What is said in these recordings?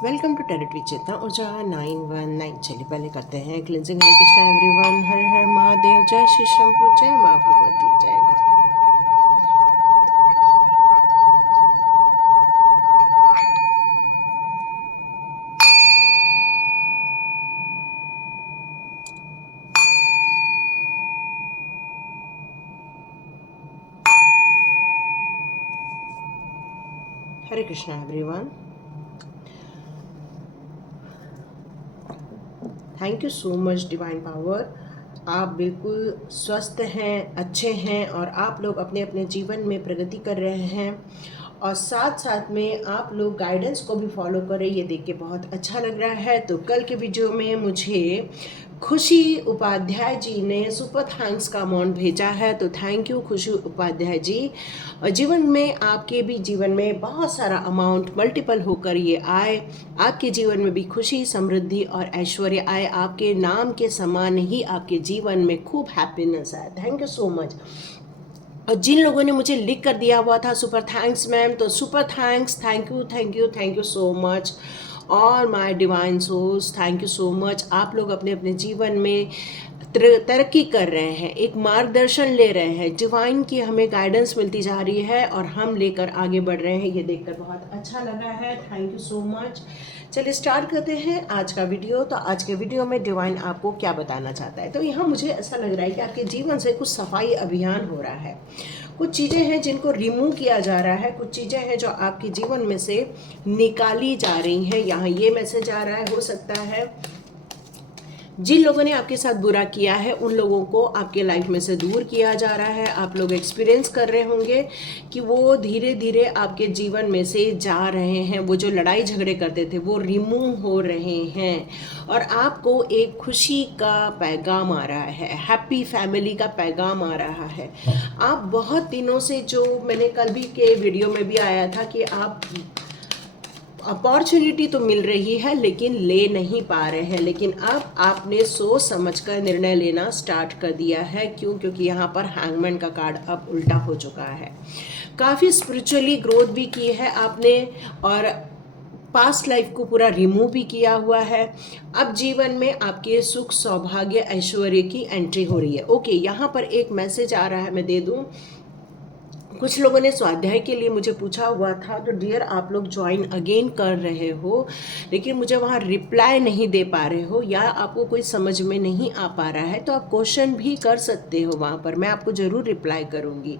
Welcome to territory चेतना ऊर्जा 919। चलिए पहले करते हैं क्लिनजिंग। हरे कृष्णा एवरीवन, हर हर महादेव, जय श्री शंभू, जय माँ भगवती, जय गुरु। Hare Krishna everyone, thank you so much divine power. आप बिल्कुल स्वस्थ हैं, अच्छे हैं और आप लोग अपने अपने जीवन में प्रगति कर रहे हैं और साथ साथ में आप लोग गाइडेंस को भी फॉलो करें, ये देख के बहुत अच्छा लग रहा है। तो कल के वीडियो में मुझे खुशी उपाध्याय जी ने सुपर थैंक्स का अमाउंट भेजा है, तो थैंक यू खुशी उपाध्याय जी। और जीवन में आपके भी जीवन में बहुत सारा अमाउंट मल्टीपल होकर ये आए, आपके जीवन में भी खुशी, समृद्धि और ऐश्वर्य आए, आपके नाम के समान ही आपके जीवन में खूब हैप्पीनेस आए। Thank you so much. और जिन लोगों ने मुझे लिख कर दिया हुआ था सुपर थैंक्स मैम, तो super thanks, thank you thank you thank you so much. और my divine souls, thank you so much. आप लोग अपने अपने जीवन में तरक्की कर रहे हैं, एक मार्गदर्शन ले रहे हैं, डिवाइन की हमें गाइडेंस मिलती जा रही है और हम लेकर आगे बढ़ रहे हैं, ये देखकर बहुत अच्छा लगा है। Thank you so much. चलिए स्टार्ट करते हैं आज का वीडियो। तो आज के वीडियो में डिवाइन आपको क्या बताना चाहता है, तो यहाँ मुझे ऐसा लग रहा है कि आपके जीवन से कुछ सफाई अभियान हो रहा है। कुछ चीज़ें हैं जिनको रिमूव किया जा रहा है, कुछ चीज़ें हैं जो आपके जीवन में से निकाली जा रही हैं। यहाँ ये मैसेज आ रहा है, हो सकता है जिन लोगों ने आपके साथ बुरा किया है उन लोगों को आपके लाइफ में से दूर किया जा रहा है। आप लोग एक्सपीरियंस कर रहे होंगे कि वो धीरे धीरे आपके जीवन में से जा रहे हैं। वो जो लड़ाई झगड़े करते थे वो रिमूव हो रहे हैं और आपको एक खुशी का पैगाम आ रहा है, हैप्पी फैमिली का पैगाम आ रहा है। आप बहुत दिनों से, जो मैंने कल भी के वीडियो में भी आया था कि आप अपॉर्चुनिटी तो मिल रही है लेकिन ले नहीं पा रहे हैं, लेकिन अब आपने सोच समझकर निर्णय लेना स्टार्ट कर दिया है। क्यों? क्योंकि यहाँ पर हैंगमैन का कार्ड अब उल्टा हो चुका है। काफ़ी स्पिरिचुअली ग्रोथ भी की है आपने और पास्ट लाइफ को पूरा रिमूव भी किया हुआ है। अब जीवन में आपके सुख, सौभाग्य, ऐश्वर्य की एंट्री हो रही है। ओके, यहाँ पर एक मैसेज आ रहा है, मैं दे दूँ। कुछ लोगों ने स्वाध्याय के लिए मुझे पूछा हुआ था, तो डियर आप लोग ज्वाइन अगेन कर रहे हो लेकिन मुझे वहाँ रिप्लाई नहीं दे पा रहे हो या आपको कोई समझ में नहीं आ पा रहा है, तो आप क्वेश्चन भी कर सकते हो वहाँ पर, मैं आपको ज़रूर रिप्लाई करूँगी।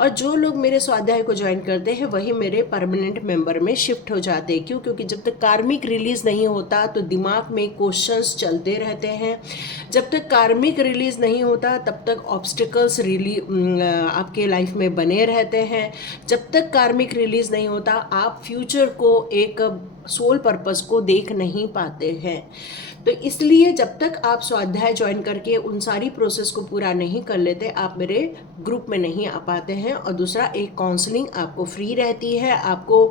और जो लोग मेरे स्वाध्याय को ज्वाइन करते हैं वही मेरे परमानेंट मेंबर में शिफ्ट हो जाते हैं। क्यों? क्योंकि जब तक कार्मिक रिलीज़ नहीं होता तो दिमाग में क्वेश्चंस चलते रहते हैं। जब तक कार्मिक रिलीज़ नहीं होता तब तक ऑब्स्टिकल्स आपके लाइफ में बने रहते हैं। जब तक कार्मिक रिलीज़ नहीं होता आप फ्यूचर को, एक सोल पर्पस को देख नहीं पाते हैं। तो इसलिए जब तक आप स्वाध्याय ज्वाइन करके उन सारी प्रोसेस को पूरा नहीं कर लेते आप मेरे ग्रुप में नहीं आ पाते हैं। और दूसरा, एक काउंसलिंग आपको फ्री रहती है। आपको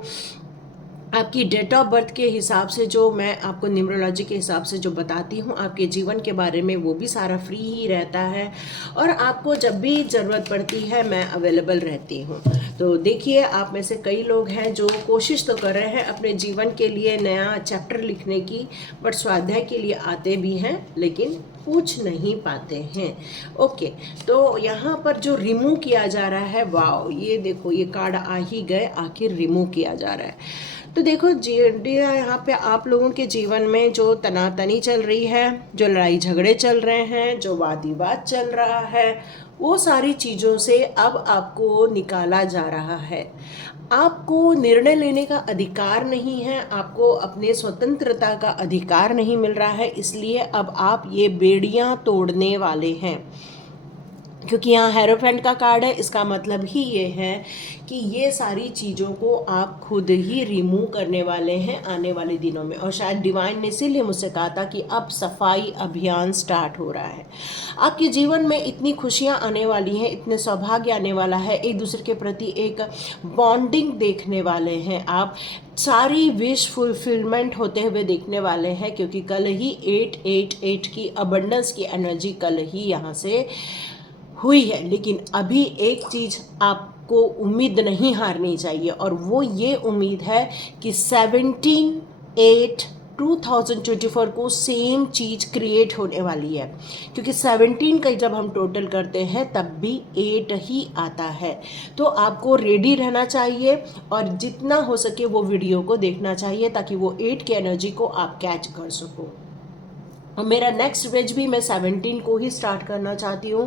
आपकी डेट ऑफ बर्थ के हिसाब से, जो मैं आपको न्यूमरोलॉजी के हिसाब से जो बताती हूँ आपके जीवन के बारे में, वो भी सारा फ्री ही रहता है। और आपको जब भी ज़रूरत पड़ती है मैं अवेलेबल रहती हूँ। तो देखिए, आप में से कई लोग हैं जो कोशिश तो कर रहे हैं अपने जीवन के लिए नया चैप्टर लिखने की, बट स्वाध्याय के लिए आते भी हैं लेकिन पूछ नहीं पाते हैं। ओके, तो यहाँ पर जो रिमूव किया जा रहा है, वाओ, ये देखो, ये कार्ड आ ही गए, आखिर रिमूव किया जा रहा है। तो देखो यहाँ पे आप लोगों के जीवन में जो तनातनी चल रही है, जो लड़ाई झगड़े चल रहे हैं, जो वाद विवाद चल रहा है, वो सारी चीज़ों से अब आपको निकाला जा रहा है। आपको निर्णय लेने का अधिकार नहीं है, आपको अपने स्वतंत्रता का अधिकार नहीं मिल रहा है, इसलिए अब आप ये बेड़ियां तोड़ने वाले हैं। क्योंकि यहाँ हेरोफेंट का कार्ड है, इसका मतलब ही ये है कि ये सारी चीज़ों को आप खुद ही रिमूव करने वाले हैं आने वाले दिनों में। और शायद डिवाइन ने इसीलिए मुझसे कहा था कि अब सफाई अभियान स्टार्ट हो रहा है। आपके जीवन में इतनी खुशियाँ आने वाली हैं, इतने सौभाग्य आने वाला है, एक दूसरे के प्रति एक बॉन्डिंग देखने वाले हैं, आप सारी विश फुलफिलमेंट होते हुए देखने वाले हैं। क्योंकि कल ही 888 की अबंडेंस की एनर्जी कल ही यहाँ से हुई है। लेकिन अभी एक चीज़ आपको उम्मीद नहीं हारनी चाहिए और वो ये उम्मीद है कि 17 8 2024 को सेम चीज़ क्रिएट होने वाली है, क्योंकि 17 का जब हम टोटल करते हैं तब भी 8 ही आता है। तो आपको रेडी रहना चाहिए और जितना हो सके वो वीडियो को देखना चाहिए ताकि वो 8 की एनर्जी को आप कैच कर सको। और मेरा नेक्स्ट वेज भी मैं 17 को ही स्टार्ट करना चाहती हूँ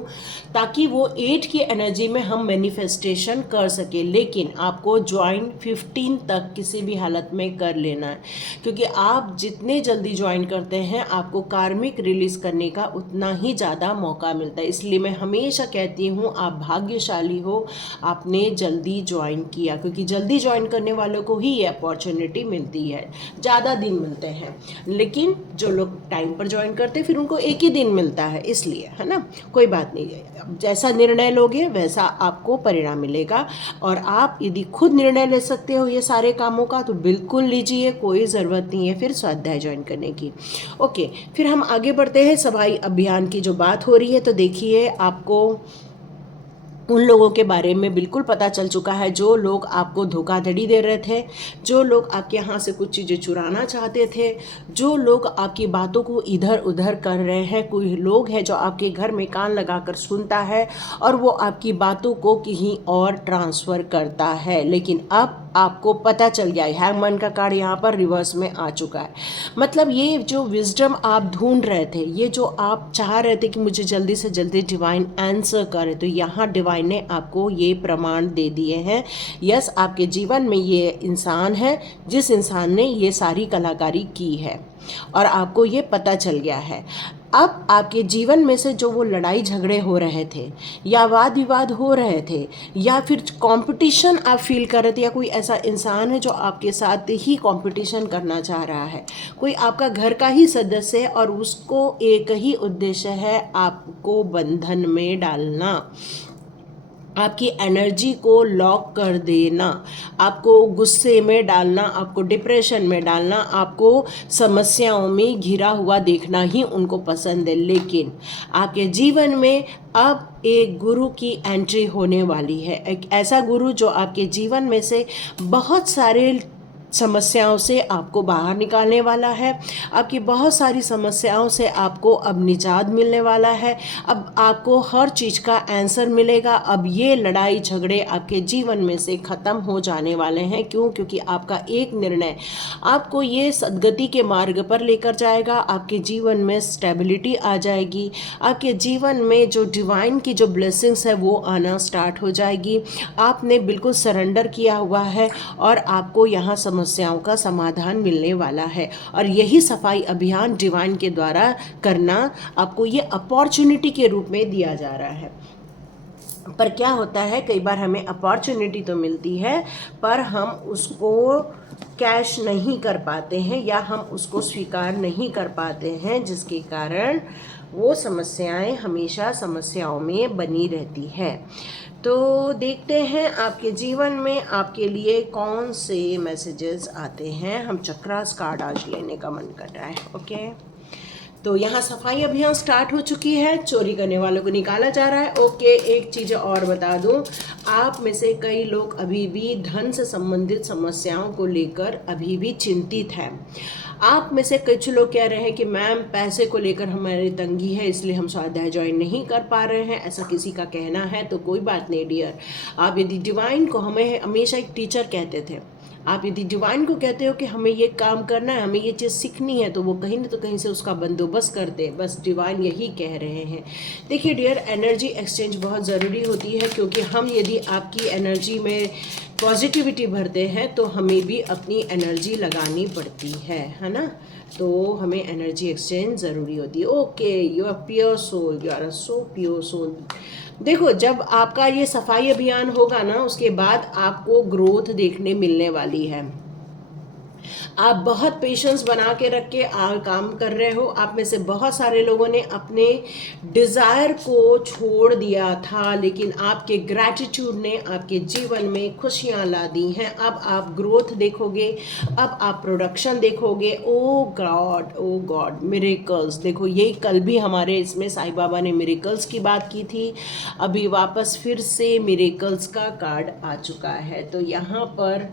ताकि वो 8 की एनर्जी में हम मैनिफेस्टेशन कर सके। लेकिन आपको ज्वाइन 15 तक किसी भी हालत में कर लेना है, क्योंकि आप जितने जल्दी ज्वाइन करते हैं आपको कार्मिक रिलीज करने का उतना ही ज़्यादा मौका मिलता है। इसलिए मैं हमेशा कहती हूँ आप भाग्यशाली हो, आपने जल्दी ज्वाइन किया, क्योंकि जल्दी ज्वाइन करने वालों को ही ये अपॉर्चुनिटी मिलती है। ज़्यादा दिन मिलते हैं, लेकिन जो लोग टाइम पर ज्वाइन करते फिर उनको एक ही दिन मिलता है, इसलिए, है ना। कोई बात नहीं है, जैसा निर्णय लोगे वैसा आपको परिणाम मिलेगा। और आप यदि खुद निर्णय ले सकते हो ये सारे कामों का तो बिल्कुल लीजिए, कोई ज़रूरत नहीं है फिर स्वाध्याय ज्वाइन करने की। ओके, फिर हम आगे बढ़ते हैं। सफाई अभियान की जो बात हो रही है, तो देखिए आपको उन लोगों के बारे में बिल्कुल पता चल चुका है जो लोग आपको धोखाधड़ी दे रहे थे, जो लोग आपके यहाँ से कुछ चीज़ें चुराना चाहते थे, जो लोग आपकी बातों को इधर उधर कर रहे हैं। कोई लोग हैं जो आपके घर में कान लगाकर सुनता है और वो आपकी बातों को कहीं और ट्रांसफ़र करता है। लेकिन अब आपको पता चल गया है, हैंगमैन का कार्ड यहाँ पर रिवर्स में आ चुका है। मतलब ये जो विजडम आप ढूंढ रहे थे, ये जो आप चाह रहे थे कि मुझे जल्दी से जल्दी डिवाइन आंसर करे, तो यहाँ डिवाइन ने आपको ये प्रमाण दे दिए हैं। यस, आपके जीवन में ये इंसान है जिस इंसान ने ये सारी कलाकारी की है और आपको ये पता चल गया है। अब आपके जीवन में से जो वो लड़ाई झगड़े हो रहे थे या वाद विवाद हो रहे थे या फिर कंपटीशन आप फील कर रहे थे, या कोई ऐसा इंसान है जो आपके साथ ही कंपटीशन करना चाह रहा है, कोई आपका घर का ही सदस्य है और उसको एक ही उद्देश्य है आपको बंधन में डालना, आपकी एनर्जी को लॉक कर देना, आपको गुस्से में डालना, आपको डिप्रेशन में डालना, आपको समस्याओं में घिरा हुआ देखना ही उनको पसंद है। लेकिन आपके जीवन में अब एक गुरु की एंट्री होने वाली है, एक ऐसा गुरु जो आपके जीवन में से बहुत सारे समस्याओं से आपको बाहर निकालने वाला है। आपकी बहुत सारी समस्याओं से आपको अब निजात मिलने वाला है। अब आपको हर चीज़ का आंसर मिलेगा। अब ये लड़ाई झगड़े आपके जीवन में से ख़त्म हो जाने वाले हैं। क्यों? क्योंकि आपका एक निर्णय आपको ये सद्गति के मार्ग पर लेकर जाएगा। आपके जीवन में स्टेबिलिटी आ जाएगी। आपके जीवन में जो डिवाइन की जो ब्लेसिंग्स है वो आना स्टार्ट हो जाएगी। आपने बिल्कुल सरेंडर किया हुआ है और आपको यहाँ समस्याओं का समाधान मिलने वाला है। और यही सफाई अभियान डिवाइन के द्वारा करना आपको ये अपॉर्चुनिटी के रूप में दिया जा रहा है। पर क्या होता है, कई बार हमें अपॉर्चुनिटी तो मिलती है पर हम उसको कैश नहीं कर पाते हैं या हम उसको स्वीकार नहीं कर पाते हैं, जिसके कारण वो समस्याएं हमेशा समस्याओं में बनी रहती है। तो देखते हैं आपके जीवन में आपके लिए कौन से मैसेजेस आते हैं। हम चक्रास कार्ड आज लेने का मन कर रहा है। ओके, तो यहाँ सफाई अभियान स्टार्ट हो चुकी है, चोरी करने वालों को निकाला जा रहा है। ओके, एक चीज़ और बता दूँ, आप में से कई लोग अभी भी धन से संबंधित समस्याओं को लेकर अभी भी चिंतित हैं। आप में से कुछ लोग कह रहे हैं कि मैम पैसे को लेकर हमारी तंगी है इसलिए हम स्वाध्याय ज्वाइन नहीं कर पा रहे हैं, ऐसा किसी का कहना है तो कोई बात नहीं डियर। आप यदि डिवाइन को, हमें हमेशा एक टीचर कहते थे, आप यदि डिवाइन को कहते हो कि हमें ये काम करना है, हमें ये चीज़ सीखनी है, तो वो कहीं ना तो कहीं से उसका बंदोबस्त करते हैं। बस डिवाइन यही कह रहे हैं। देखिए डियर, एनर्जी एक्सचेंज बहुत ज़रूरी होती है, क्योंकि हम यदि आपकी एनर्जी में पॉजिटिविटी भरते हैं तो हमें भी अपनी एनर्जी लगानी पड़ती है ना। तो हमें एनर्जी एक्सचेंज ज़रूरी होती है। Okay, you are pure soul, you are so pure soul. देखो, जब आपका ये सफाई अभियान होगा ना, उसके बाद आपको ग्रोथ देखने मिलने वाली है। आप बहुत पेशेंस बना के रख के काम कर रहे हो। आप में से बहुत सारे लोगों ने अपने डिज़ायर को छोड़ दिया था, लेकिन आपके ग्रैटिट्यूड ने आपके जीवन में खुशियाँ ला दी हैं। अब आप ग्रोथ देखोगे, अब आप प्रोडक्शन देखोगे। ओ गॉड, मिरेकल्स। देखो, यही कल भी हमारे इसमें साईं बाबा ने मिरेकल्स की बात की थी, अभी वापस फिर से मिरेकल्स का कार्ड आ चुका है। तो यहाँ पर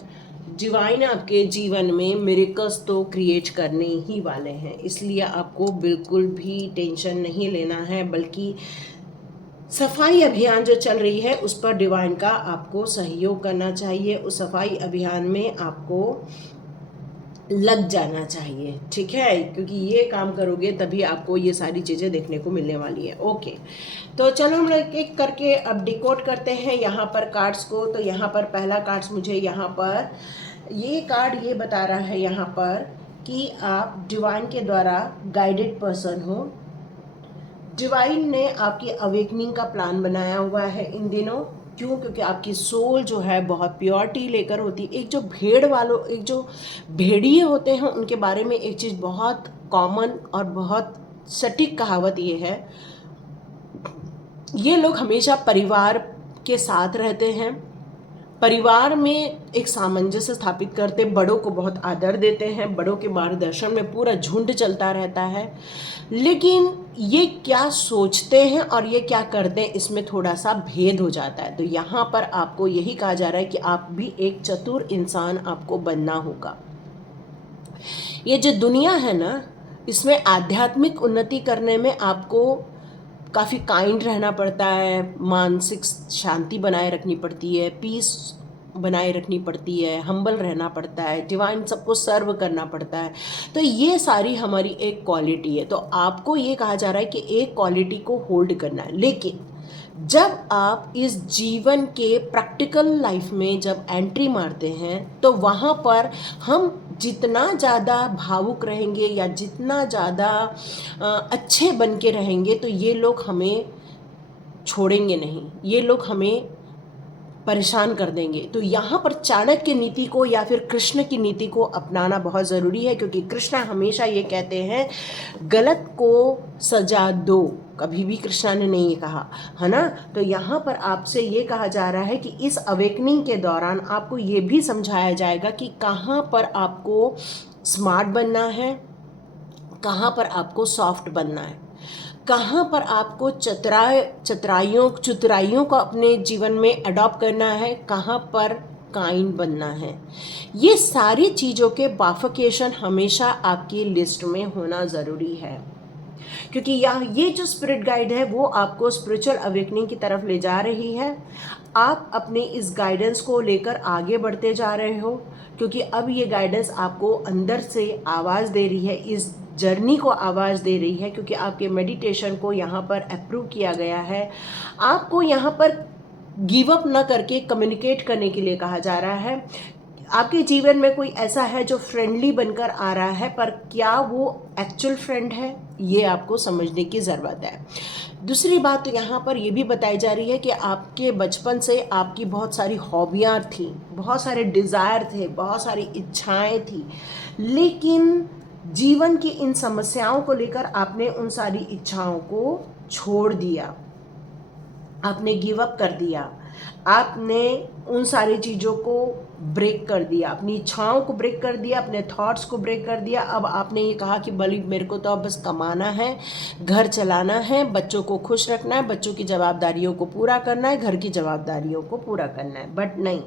डिवाइन आपके जीवन में मिरेकल्स तो क्रिएट करने ही वाले हैं, इसलिए आपको बिल्कुल भी टेंशन नहीं लेना है, बल्कि सफाई अभियान जो चल रही है उस पर डिवाइन का आपको सहयोग करना चाहिए। उस सफाई अभियान में आपको लग जाना चाहिए, ठीक है, क्योंकि ये काम करोगे तभी आपको ये सारी चीज़ें देखने को मिलने वाली है। ओके, तो चलो हम एक एक करके अब डिकोड करते हैं यहाँ पर कार्ड्स को। तो यहाँ पर पहला कार्ड्स मुझे यहाँ पर ये कार्ड ये बता रहा है यहाँ पर कि आप डिवाइन के द्वारा गाइडेड पर्सन हो। डिवाइन ने आपकी अवेकनिंग का प्लान बनाया हुआ है इन दिनों। क्यों? क्योंकि आपकी सोल जो है बहुत प्योरिटी लेकर होती है। एक जो भेड़िए होते हैं उनके बारे में एक चीज़ बहुत कॉमन और बहुत सटीक कहावत ये है, ये लोग हमेशा परिवार के साथ रहते हैं, परिवार में एक सामंजस्य स्थापित करते, बड़ों को बहुत आदर देते हैं, बड़ों के मार्गदर्शन में पूरा झुंड चलता रहता है। लेकिन ये क्या सोचते हैं और ये क्या करते हैं इसमें थोड़ा सा भेद हो जाता है। तो यहाँ पर आपको यही कहा जा रहा है कि आप भी एक चतुर इंसान आपको बनना होगा। ये जो दुनिया है ना, इसमें आध्यात्मिक उन्नति करने में आपको काफ़ी काइंड रहना पड़ता है, मानसिक शांति बनाए रखनी पड़ती है, पीस बनाए रखनी पड़ती है, हम्बल रहना पड़ता है, डिवाइन सबको सर्व करना पड़ता है। तो ये सारी हमारी एक क्वालिटी है। तो आपको ये कहा जा रहा है कि एक क्वालिटी को होल्ड करना है। लेकिन जब आप इस जीवन के प्रैक्टिकल लाइफ में जब एंट्री मारते हैं तो वहाँ पर हम जितना ज़्यादा भावुक रहेंगे या जितना ज़्यादा अच्छे बन के रहेंगे तो ये लोग हमें छोड़ेंगे नहीं, ये लोग हमें परेशान कर देंगे। तो यहाँ पर चाणक्य नीति को या फिर कृष्ण की नीति को अपनाना बहुत ज़रूरी है, क्योंकि कृष्ण हमेशा ये कहते हैं गलत को सजा दो, कभी भी कृष्णा ने नहीं कहा, है ना। तो यहाँ पर आपसे ये कहा जा रहा है कि इस अवेकनिंग के दौरान आपको ये भी समझाया जाएगा कि कहाँ पर आपको स्मार्ट बनना है, कहाँ पर आपको सॉफ्ट बनना है, कहाँ पर आपको चतुराइयों को अपने जीवन में अडॉप्ट करना है, कहाँ पर काइंड बनना है। ये सारी चीज़ों के बाइफिकेशन हमेशा आपकी लिस्ट में होना ज़रूरी है, क्योंकि ये जो स्पिरिट गाइड है वो आपको स्पिरिचुअल अवेकनिंग की तरफ ले जा रही है। आप अपने इस गाइडेंस को लेकर आगे बढ़ते जा रहे हो, क्योंकि अब ये गाइडेंस आपको अंदर से आवाज़ दे रही है, इस जर्नी को आवाज़ दे रही है, क्योंकि आपके मेडिटेशन को यहाँ पर अप्रूव किया गया है। आपको यहाँ पर गिव अप ना करके कम्युनिकेट करने के लिए कहा जा रहा है। आपके जीवन में कोई ऐसा है जो फ्रेंडली बनकर आ रहा है, पर क्या वो एक्चुअल फ्रेंड है, ये आपको समझने की ज़रूरत है। दूसरी बात तो यहाँ पर ये भी बताई जा रही है कि आपके बचपन से आपकी बहुत सारी हॉबियाँ थी, बहुत सारे डिज़ायर थे, बहुत सारी इच्छाएं थी, लेकिन जीवन की इन समस्याओं को लेकर आपने उन सारी इच्छाओं को छोड़ दिया, आपने गिव अप कर दिया, आपने उन सारी चीज़ों को ब्रेक कर दिया, अपनी इच्छाओं को ब्रेक कर दिया, अपने थॉट्स को ब्रेक कर दिया। अब आपने ये कहा कि बल्कि मेरे को तो अब बस कमाना है, घर चलाना है, बच्चों को खुश रखना है, बच्चों की जवाबदारियों को पूरा करना है, घर की जवाबदारियों को पूरा करना है। बट नहीं,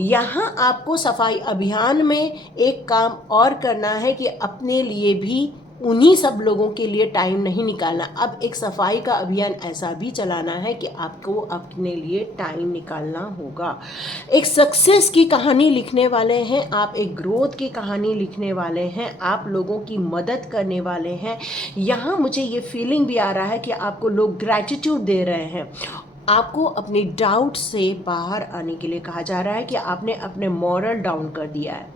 यहाँ आपको सफाई अभियान में एक काम और करना है कि अपने लिए भी उन्हीं सब लोगों के लिए टाइम नहीं निकालना। अब एक सफाई का अभियान ऐसा भी चलाना है कि आपको अपने लिए टाइम निकालना होगा। एक सक्सेस की कहानी लिखने वाले हैं आप, एक ग्रोथ की कहानी लिखने वाले हैं आप, लोगों की मदद करने वाले हैं। यहाँ मुझे ये फीलिंग भी आ रहा है कि आपको लोग ग्रैटिट्यूड दे रहे हैं। आपको अपने डाउट से बाहर आने के लिए कहा जा रहा है कि आपने अपने मॉरल डाउन कर दिया है।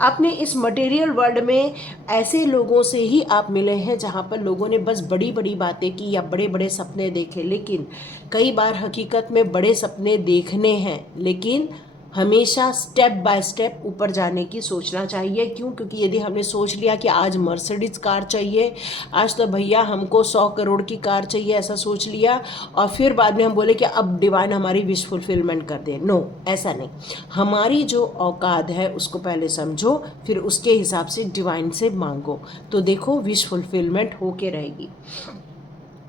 आपने इस मटेरियल वर्ल्ड में ऐसे लोगों से ही आप मिले हैं जहाँ पर लोगों ने बस बड़ी बड़ी बातें की या बड़े बड़े सपने देखे, लेकिन कई बार हकीकत में बड़े सपने देखने हैं, लेकिन हमेशा स्टेप बाय स्टेप ऊपर जाने की सोचना चाहिए। क्यों? क्योंकि यदि हमने सोच लिया कि आज मर्सिडीज कार चाहिए, आज तो भैया हमको 100 करोड़ की कार चाहिए, ऐसा सोच लिया, और फिर बाद में हम बोले कि अब डिवाइन हमारी विश फुलफिलमेंट कर दे। नो, ऐसा नहीं। हमारी जो औकात है उसको पहले समझो, फिर उसके हिसाब से डिवाइन से मांगो, तो देखो विश फुलफिलमेंट होके रहेगी।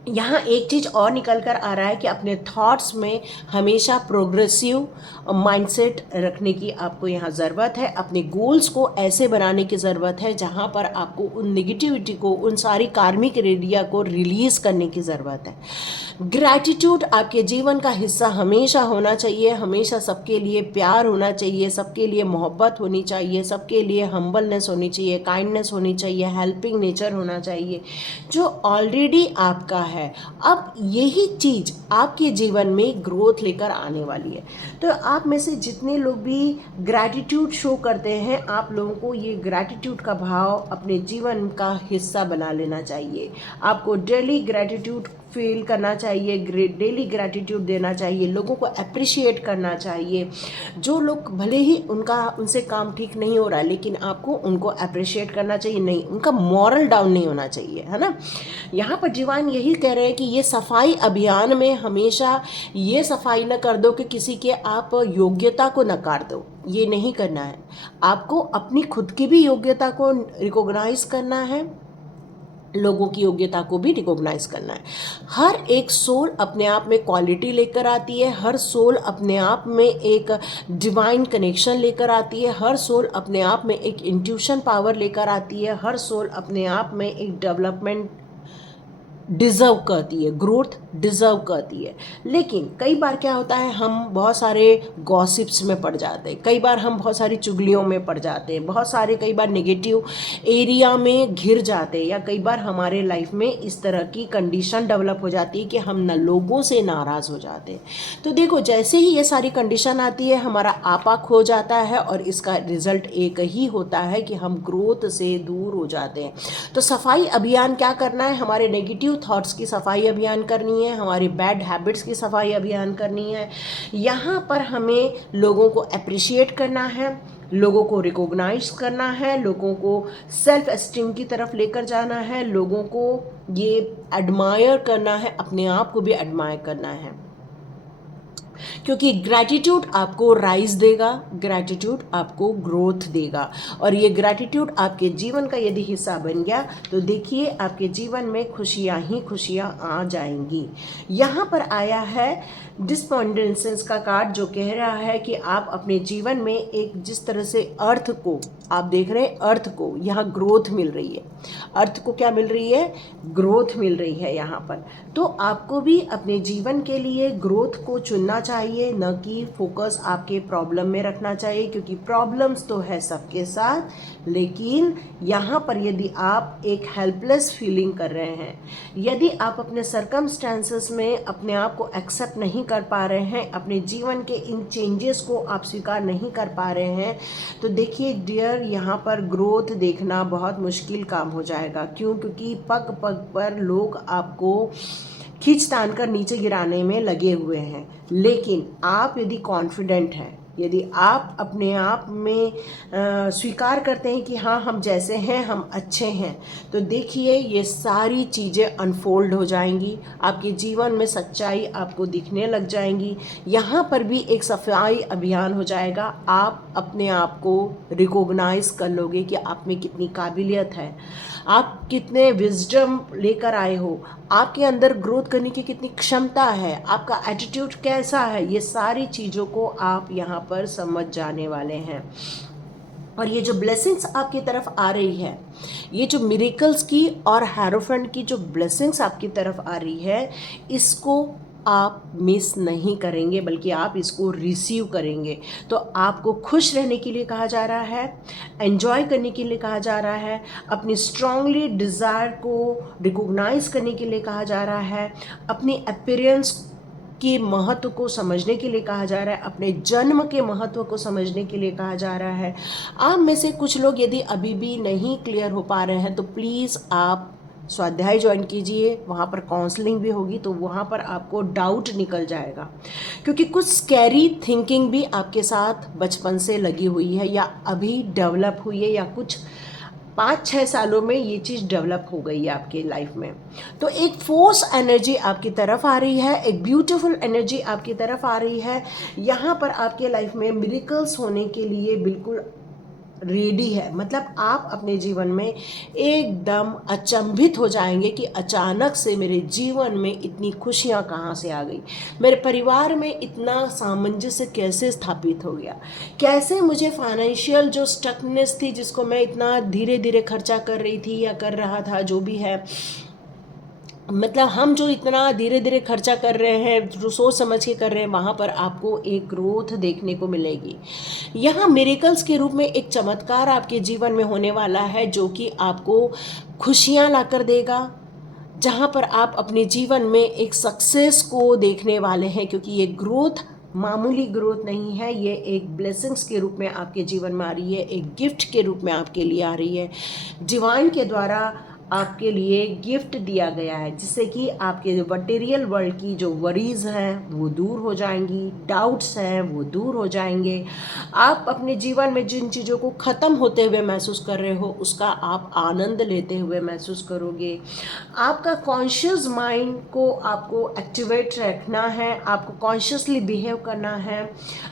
यहाँ एक चीज़ और निकल कर आ रहा है कि अपने थॉट्स में हमेशा प्रोग्रेसिव माइंडसेट रखने की आपको यहाँ ज़रूरत है। अपने गोल्स को ऐसे बनाने की ज़रूरत है जहाँ पर आपको उन नेगेटिविटी को, उन सारी कार्मिक एरिया को रिलीज़ करने की ज़रूरत है। ग्रैटिट्यूड आपके जीवन का हिस्सा हमेशा होना चाहिए। हमेशा सबके लिए प्यार होना चाहिए, सबके लिए मोहब्बत होनी चाहिए, सबके लिए हम्बलनेस होनी चाहिए, काइंडनेस होनी चाहिए, हेल्पिंग नेचर होना चाहिए, जो ऑलरेडी आपका है। अब यही चीज़ आपके जीवन में ग्रोथ लेकर आने वाली है। तो आप में से जितने लोग भी ग्रैटिट्यूड शो करते हैं, आप लोगों को ये ग्रैटिट्यूड का भाव अपने जीवन का हिस्सा बना लेना चाहिए। आपको डेली ग्रैटिट्यूड फील करना चाहिए, डेली ग्रैटिट्यूड देना चाहिए, लोगों को अप्रिशिएट करना चाहिए। जो लोग भले ही उनसे काम ठीक नहीं हो रहा है, लेकिन आपको उनको अप्रिशिएट करना चाहिए, नहीं उनका मॉरल डाउन नहीं होना चाहिए, है ना। यहाँ पर डिवाइन यही कह रहे हैं कि ये सफाई अभियान में हमेशा ये सफाई न कर दो कि किसी के आप योग्यता को नकार दो। ये नहीं करना है। आपको अपनी खुद की भी योग्यता को रिकॉग्नाइज करना है, लोगों की योग्यता को भी रिकॉग्नाइज करना है। हर एक सोल अपने आप में क्वालिटी लेकर आती है, हर सोल अपने आप में एक डिवाइन कनेक्शन लेकर आती है, हर सोल अपने आप में एक इंट्यूशन पावर लेकर आती है, हर सोल अपने आप में एक डेवलपमेंट डिज़र्व करती है, ग्रोथ डिज़र्व करती है। लेकिन कई बार क्या होता है, हम बहुत सारे गॉसिप्स में पड़ जाते हैं, कई बार हम बहुत सारी चुगलियों में पड़ जाते हैं, बहुत सारे कई बार नेगेटिव एरिया में घिर जाते हैं, या कई बार हमारे लाइफ में इस तरह की कंडीशन डेवलप हो जाती है कि हम न लोगों से नाराज़ हो जाते हैं। तो देखो, जैसे ही ये सारी कंडीशन आती है, हमारा आपा खो जाता है और इसका रिजल्ट एक ही होता है कि हम ग्रोथ से दूर हो जाते हैं। तो सफाई अभियान क्या करना है, हमारे नेगेटिव थॉट्स की सफाई अभियान करनी है, हमारी बैड हैबिट्स की सफाई अभियान करनी है। यहाँ पर हमें लोगों को अप्रिशिएट करना है, लोगों को रिकॉग्नाइज करना है, लोगों को सेल्फ एस्टीम की तरफ लेकर जाना है, लोगों को ये एडमायर करना है, अपने आप को भी एडमायर करना है। क्योंकि ग्रैटिट्यूड आपको राइज देगा, ग्रैटिट्यूड आपको ग्रोथ देगा, और ये ग्रैटिट्यूड आपके जीवन का यदि हिस्सा बन गया तो देखिए आपके जीवन में खुशियाँ ही खुशियाँ आ जाएंगी। यहाँ पर आया है डिस्पॉन्डेंसेस का कार्ड, जो कह रहा है कि आप अपने जीवन में एक जिस तरह से अर्थ को आप देख रहे हैं, अर्थ को यहाँ ग्रोथ मिल रही है, अर्थ को क्या मिल रही है, ग्रोथ मिल रही है यहाँ पर। तो आपको भी अपने जीवन के लिए ग्रोथ को चुनना चाहिए, न कि फोकस आपके प्रॉब्लम में रखना चाहिए, क्योंकि प्रॉब्लम्स तो है सबके साथ, लेकिन यहाँ पर यदि आप एक हेल्पलेस फीलिंग कर रहे हैं, यदि आप अपने सर्कमस्टेंसेस में अपने आप को एक्सेप्ट नहीं कर पा रहे हैं, अपने जीवन के इन चेंजेस को आप स्वीकार नहीं कर पा रहे हैं, तो देखिए डियर, यहाँ पर ग्रोथ देखना बहुत मुश्किल काम हो जाएगा। क्यों? क्योंकि पग पग पर लोग आपको खींच तान कर नीचे गिराने में लगे हुए हैं। लेकिन आप यदि कॉन्फिडेंट हैं, यदि आप अपने आप में स्वीकार करते हैं कि हाँ, हम जैसे हैं हम अच्छे हैं, तो देखिए ये सारी चीज़ें अनफोल्ड हो जाएंगी, आपके जीवन में सच्चाई आपको दिखने लग जाएंगी। यहाँ पर भी एक सफाई अभियान हो जाएगा। आप अपने आप को रिकॉग्नाइज कर लोगे कि आप में कितनी काबिलियत है, आप कितने विजडम लेकर आए हो, आपके अंदर ग्रोथ करने की कितनी क्षमता है, आपका एटीट्यूड कैसा है, ये सारी चीज़ों को आप यहाँ पर समझ जाने वाले हैं। और ये जो ब्लेसिंग्स आपकी तरफ आ रही है, ये जो मिरेकल्स की और हेरोफेंट की जो ब्लेसिंग्स आपकी तरफ आ रही है, इसको आप मिस नहीं करेंगे, बल्कि आप इसको रिसीव करेंगे। तो आपको खुश रहने के लिए कहा जा रहा है, एंजॉय करने के लिए कहा जा रहा है, अपनी स्ट्रांगली डिज़ायर को रिकॉग्नाइज करने के लिए कहा जा रहा है, अपनी अपीयरेंस के महत्व को समझने के लिए कहा जा रहा है, अपने जन्म के महत्व को समझने के लिए कहा जा रहा है। आप में से कुछ लोग यदि अभी भी नहीं क्लियर हो पा रहे हैं, तो प्लीज़ आप स्वाध्याय ज्वाइन कीजिए, वहाँ पर काउंसलिंग भी होगी, तो वहाँ पर आपको डाउट निकल जाएगा। क्योंकि कुछ स्कैरी थिंकिंग भी आपके साथ बचपन से लगी हुई है, या अभी डेवलप हुई है, या कुछ 5-6 सालों में ये चीज़ डेवलप हो गई है आपके लाइफ में। तो एक फोर्स एनर्जी आपकी तरफ आ रही है, एक ब्यूटीफुल एनर्जी आपकी तरफ आ रही है। यहाँ पर आपके लाइफ में मिरेकल्स होने के लिए बिल्कुल रेडी है। मतलब आप अपने जीवन में एकदम अचंभित हो जाएंगे कि अचानक से मेरे जीवन में इतनी खुशियाँ कहाँ से आ गई, मेरे परिवार में इतना सामंजस्य कैसे स्थापित हो गया, कैसे मुझे फाइनेंशियल जो स्टकनेस थी जिसको मैं इतना धीरे धीरे खर्चा कर रही थी या कर रहा था, जो भी है, मतलब हम जो इतना धीरे धीरे खर्चा कर रहे हैं, जो सोच समझ के कर रहे हैं, वहाँ पर आपको एक ग्रोथ देखने को मिलेगी। यहाँ मिरेकल्स के रूप में एक चमत्कार आपके जीवन में होने वाला है जो कि आपको खुशियाँ ला कर देगा, जहाँ पर आप अपने जीवन में एक सक्सेस को देखने वाले हैं, क्योंकि ये ग्रोथ मामूली ग्रोथ नहीं है, ये एक ब्लेसिंग्स के रूप में आपके जीवन में आ रही है, एक गिफ्ट के रूप में आपके लिए आ रही है। डिवाइन के द्वारा आपके लिए गिफ्ट दिया गया है, जिससे कि आपके जो मटेरियल वर्ल्ड की जो वरीज हैं वो दूर हो जाएंगी, डाउट्स हैं वो दूर हो जाएंगे। आप अपने जीवन में जिन चीज़ों को ख़त्म होते हुए महसूस कर रहे हो उसका आप आनंद लेते हुए महसूस करोगे। आपका कॉन्शियस माइंड को आपको एक्टिवेट रखना है, आपको कॉन्शियसली बिहेव करना है।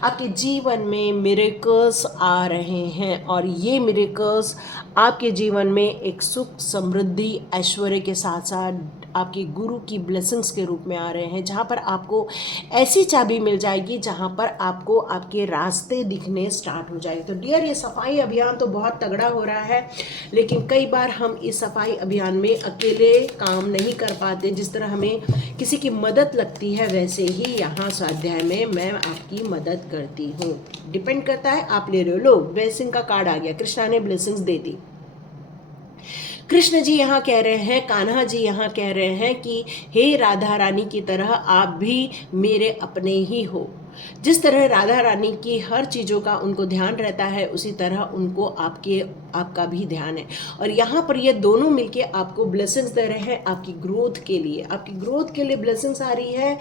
आपके जीवन में मिरेकल्स आ रहे हैं और ये मिरेकल्स आपके जीवन में एक सुख समृद्धि ऐश्वर्य के साथ साथ आपके गुरु की ब्लेसिंग्स के रूप में आ रहे हैं, जहाँ पर आपको ऐसी चाबी मिल जाएगी जहाँ पर आपको आपके रास्ते दिखने स्टार्ट हो जाएंगे। तो डियर, ये सफाई अभियान तो बहुत तगड़ा हो रहा है, लेकिन कई बार हम इस सफाई अभियान में अकेले काम नहीं कर पाते। जिस तरह हमें किसी की मदद लगती है, वैसे ही यहाँ स्वाध्याय में मैं आपकी मदद करती हूँ। डिपेंड करता है आप ले रहे हो। लो, ब्लेसिंग का कार्ड आ गया, कृष्णा ने ब्लेसिंग्स दे दी। कृष्ण जी यहाँ कह रहे हैं, कान्हा जी यहाँ कह रहे हैं कि हे राधा रानी की तरह आप भी मेरे अपने ही हो। जिस तरह राधा रानी की हर चीज़ों का उनको ध्यान रहता है, उसी तरह उनको आपका भी ध्यान है। और यहाँ पर ये दोनों मिलके आपको ब्लेसिंग्स दे रहे हैं आपकी ग्रोथ के लिए। आपकी ग्रोथ के लिए ब्लेसिंग्स आ रही है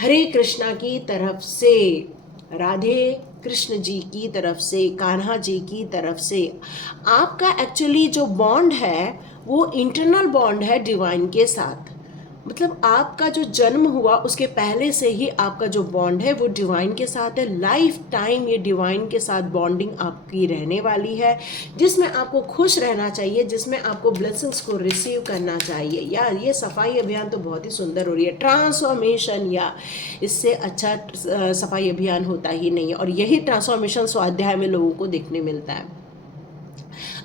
हरे कृष्णा की तरफ से, राधे कृष्ण जी की तरफ से, कान्हा जी की तरफ से। आपका एक्चुअली जो बॉन्ड है वो इंटरनल बॉन्ड है डिवाइन के साथ। मतलब आपका जो जन्म हुआ उसके पहले से ही आपका जो बॉन्ड है वो डिवाइन के साथ है। लाइफ टाइम ये डिवाइन के साथ बॉन्डिंग आपकी रहने वाली है, जिसमें आपको खुश रहना चाहिए, जिसमें आपको ब्लेसिंग्स को रिसीव करना चाहिए। यार, ये सफाई अभियान तो बहुत ही सुंदर हो रही है। ट्रांसफॉर्मेशन, या इससे अच्छा सफाई अभियान होता ही नहीं है। और यही ट्रांसफॉर्मेशन स्वाध्याय में लोगों को देखने मिलता है।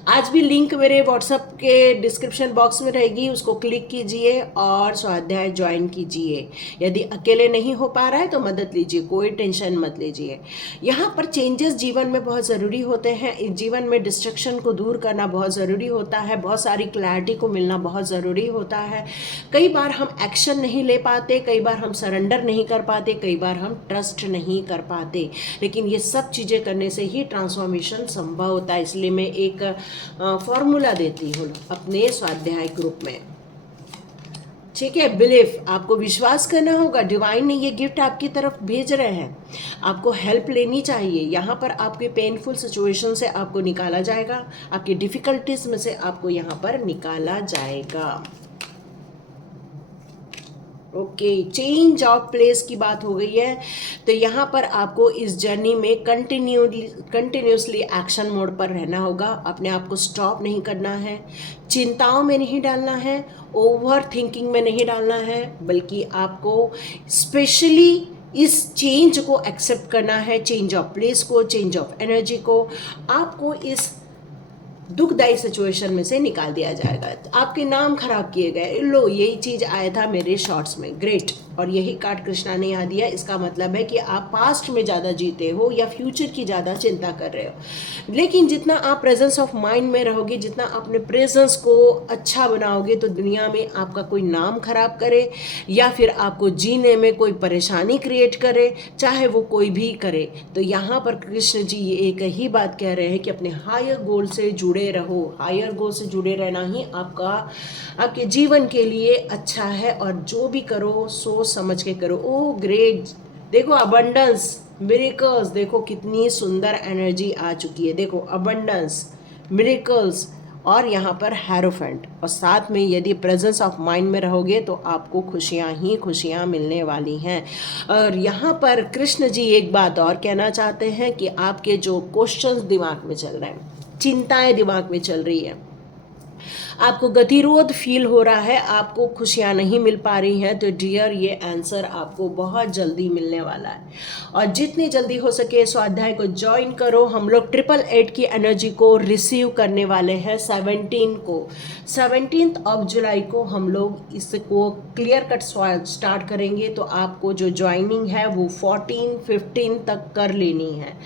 आज भी लिंक मेरे व्हाट्सएप के डिस्क्रिप्शन बॉक्स में रहेगी, उसको क्लिक कीजिए और स्वाध्याय ज्वाइन कीजिए। यदि अकेले नहीं हो पा रहा है तो मदद लीजिए, कोई टेंशन मत लीजिए। यहाँ पर चेंजेस जीवन में बहुत ज़रूरी होते हैं। इस जीवन में डिस्ट्रक्शन को दूर करना बहुत ज़रूरी होता है, बहुत सारी क्लैरिटी को मिलना बहुत ज़रूरी होता है। कई बार हम एक्शन नहीं ले पाते, कई बार हम सरेंडर नहीं कर पाते, कई बार हम ट्रस्ट नहीं कर पाते, लेकिन ये सब चीज़ें करने से ही ट्रांसफॉर्मेशन संभव होता है। इसलिए मैं एक फॉर्मूला देती हूँ अपने स्वाध्याय ग्रुप में। ठीक है, बिलीफ, आपको विश्वास करना होगा। डिवाइन ने ये गिफ्ट आपकी तरफ भेज रहे हैं, आपको हेल्प लेनी चाहिए। यहाँ पर आपके पेनफुल सिचुएशन से आपको निकाला जाएगा, आपकी डिफिकल्टीज में से आपको यहाँ पर निकाला जाएगा। ओके, चेंज ऑफ प्लेस की बात हो गई है, तो यहाँ पर आपको इस जर्नी में कंटिन्यूसली एक्शन मोड पर रहना होगा। अपने आप को स्टॉप नहीं करना है, चिंताओं में नहीं डालना है, ओवर थिंकिंग में नहीं डालना है, बल्कि आपको स्पेशली इस चेंज को एक्सेप्ट करना है, चेंज ऑफ प्लेस को, चेंज ऑफ एनर्जी को। आपको इस दुखदायी सिचुएशन में से निकाल दिया जाएगा। आपके नाम खराब किए गए, लो यही चीज़ आया था मेरे शॉर्ट्स में, ग्रेट। और यही कार्ड कृष्णा ने यहाँ दिया। इसका मतलब है कि आप पास्ट में ज़्यादा जीते हो या फ्यूचर की ज़्यादा चिंता कर रहे हो। लेकिन जितना आप प्रेजेंस ऑफ माइंड में रहोगे, जितना अपने प्रेजेंस को अच्छा बनाओगे, तो दुनिया में आपका कोई नाम खराब करे या फिर आपको जीने में कोई परेशानी क्रिएट करे, चाहे वो कोई भी करे, तो यहाँ पर कृष्ण जी ये एक ही बात कह रहे हैं कि अपने हायर गोल से जुड़े रहो। हायर गोल से जुड़े रहना ही आपके जीवन के लिए अच्छा है, और जो भी करो सोच समझ के करो। ओह ग्रेट, देखो अबंडेंस, मिरेकल्स, देखो कितनी सुंदर एनर्जी आ चुकी है। देखो अबंडेंस, मिरेकल्स, और यहाँ पर हेरोफेंट, और साथ में यदि प्रेजेंस ऑफ माइंड में रहोगे तो आपको खुशियाँ ही खुशियाँ मिलने वाली हैं। और यहाँ पर कृष्ण जी एक बात और कहना चाहते हैं कि आपके जो क्वेश्चंस दिमाग में चल रहे हैं, चिंताएं दिमाग में चल रही है, आपको गतिरोध फील हो रहा है, आपको खुशियाँ नहीं मिल पा रही हैं, तो डियर ये आंसर आपको बहुत जल्दी मिलने वाला है। और जितनी जल्दी हो सके स्वाध्याय को ज्वाइन करो। हम लोग 888 की एनर्जी को रिसीव करने वाले हैं 17 को। 17 जुलाई को हम लोग इसको क्लियर कट स्टार्ट करेंगे। तो आपको जो ज्वाइनिंग है वो 14-15 तक कर लेनी है।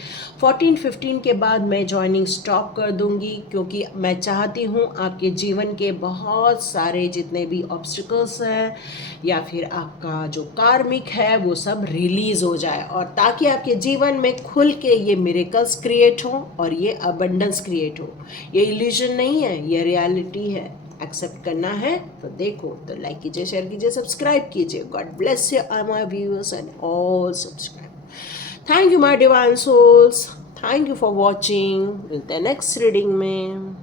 14-15 के बाद मैं ज्वाइनिंग स्टॉप कर दूंगी, क्योंकि मैं चाहती हूँ आपके जीवन के बहुत सारे जितने भी ऑब्स्टिकल्स हैं या फिर आपका जो कार्मिक है वो सब रिलीज हो जाए, और ताकि आपके जीवन में खुल के ये मिरेकल्स क्रिएट हो और ये अबंडेंस क्रिएट हो। ये इल्यूजन नहीं है, ये रियलिटी है। एक्सेप्ट करना है तो देखो, तो लाइक कीजिए, शेयर कीजिए, सब्सक्राइब कीजिए। God bless you all my viewers and all subscribe. Thank you my divine souls, thank you for watching. मिलते हैं नेक्स्ट रीडिंग में।